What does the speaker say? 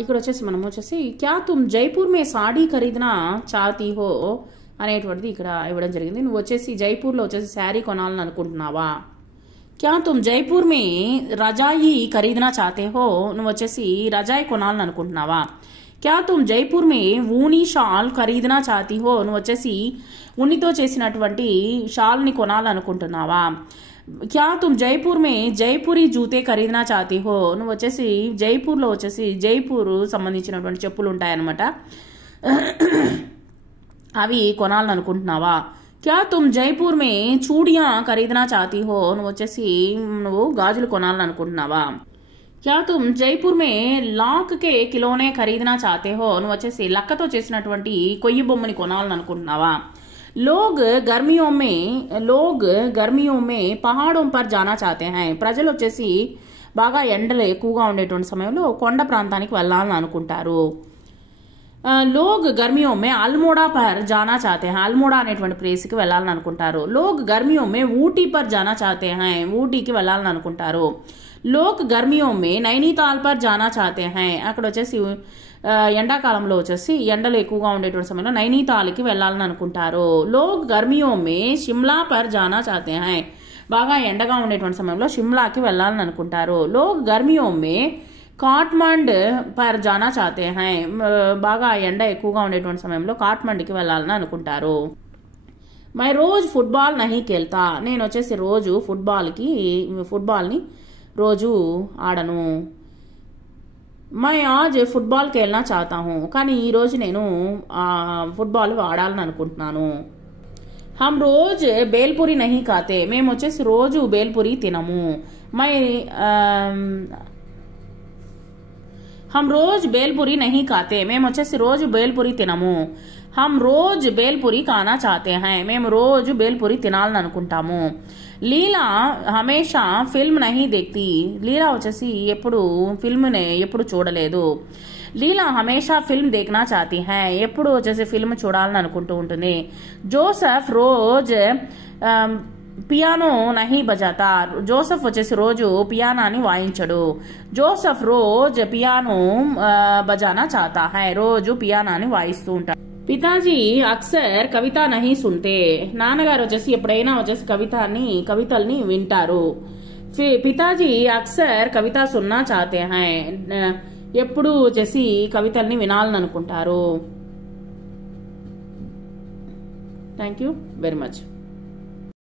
ఇక్కడ వచ్చేసి మనం వచ్చేసి క్యా తుమ్ జైపూర్ మే సాడీ ఖరీదనా చాతీ హో అనేటువంటిది ఇక్కడ ఇవ్వడం జరిగింది. నువ్వు వచ్చేసి జైపూర్లో వచ్చేసి శారీ కొనాలని అనుకుంటున్నావా? క్యా తుమ్ జైపూర్ మే రజాయి ఖరీదనా చాతే హో, నువ్వు వచ్చేసి రజాయి కొనాలని అనుకుంటున్నావా? క్యా తుమ్ జైపూర్ మే ఊనీ షాల్ ఖరీదనా చాతీ హో, నువ్వు వచ్చేసి ఉన్నితో చేసినటువంటి షాల్ని కొనాలనుకుంటున్నావా? క్యా తుమ్ జైపూర్ మే జైపూరీ జూతే ఖరీదనా చాతీ హో, నువ్వు వచ్చేసి జైపూర్లో వచ్చేసి జైపూర్ సంబంధించినటువంటి చెప్పులు ఉంటాయన్నమాట, అవి కొనాలని అనుకుంటున్నావా? క్యా తుమ్ జైపూర్ మే చూడియా ఖరీదనా చాతీ హో, నువ్వు వచ్చేసి నువ్వు గాజులు కొనాలని అనుకుంటున్నావా? క్యా తుమ్ జైపూర్ మే లాక్ కే కిలోనే ఖరీదనా చాతే హో, నువ్వు వచ్చేసి లక్కతో చేసినటువంటి కొయ్యి బొమ్మని కొనాలని అనుకుంటున్నావా? లోగ్ గర్మియో మే పహాడోం పర్ జానా చాతే హై, ప్రజలు వచ్చేసి బాగా ఎండలు ఎక్కువగా ఉండేటువంటి సమయంలో కొండ ప్రాంతానికి వెళ్ళాలని అనుకుంటారు. లోగ్ గర్మియో మే అల్మోడా పర్ జానా చాతే హై, అల్మోడా అనేటువంటి ప్లేస్కి వెళ్ళాలని అనుకుంటారు. లోగ్ గర్మియో మే ఊటీ పర్ జానా చాతే హై, ఊటీకి వెళ్ళాలని అనుకుంటారు. లోక్ గర్మియో మే నైనీతాల్ పర్ జానా చాతే హై, అక్కడ వచ్చేసి ఎండాకాలంలో వచ్చేసి ఎండలు ఎక్కువగా ఉండేటువంటి సమయంలో నైనీతాల్కి వెళ్ళాలని అనుకుంటారు. లోక్ గర్మియో మే షిమ్లా పర్ జానా చాతే హై, బాగా ఎండగా ఉండేటువంటి సమయంలో షిమ్లాకి వెళ్ళాలని అనుకుంటారు. లోక్ గర్మియో మే కాట్మండ్ పర్ జానా చాతే హై, బాగా ఎండ ఎక్కువగా ఉండేటువంటి సమయంలో కాట్మండ్కి వెళ్ళాలని అనుకుంటారు. మై రోజు ఫుట్బాల్ నహీ ఖేల్తా, నేను వచ్చేసి రోజు ఫుట్బాల్ని రోజు ఆడను. మై ఆజ్ ఫుట్బాల్ ఖేల్నా చాతా హూ, కానీ ఈరోజు నేను ఫుట్బాల్ ఆడాలని అనుకుంటున్నాను. హమ్ రోజ్ బేల్పూరి నహీ ఖాతే, మేము వచ్చేసి రోజు బేల్పూరి తినము. హమ్ రోజ్ బేల్పూరి నహీ ఖాతే, మేము వచ్చేసి రోజు బేల్పూరి తినము. హమ్ రోజ్ బేల్పూరి ఖానా చాతే హై, మేము రోజు బేల్పూరి తినాలని అనుకుంటాము. లీలా హమేషా ఫిల్మ్ నహీ దేఖ్తీ, లీలా వచ్చేసి ఎప్పుడు చూడలేదు. లీలా హమేషా ఫిల్మ్ దేఖ్నా చాతీ హై, ఎప్పుడు వచ్చేసి ఫిల్మ్ చూడాలని అనుకుంటూ ఉంటుంది. జోసెఫ్ రోజ్ పియానో నహీ బజాతా, జోసెఫ్ వచ్చేసి రోజు పియానాని వాయించడు. జోసెఫ్ రోజ్ పియానో బజానా చాతా హై, రోజు పియానాని వాయిస్తూ ఉంటాడు. పితాజీ అక్సర్ కవిత నహీ సున్తే, నాన్నగారు వచ్చేసి ఎప్పుడైనా వచ్చేసి కవితల్ని వింటారు. పితాజీ అక్సర్ కవిత సున్నా చాతే హై, ఎప్పుడు వచ్చేసి కవితల్ని వినాలని అనుకుంటారు. Thank you very much.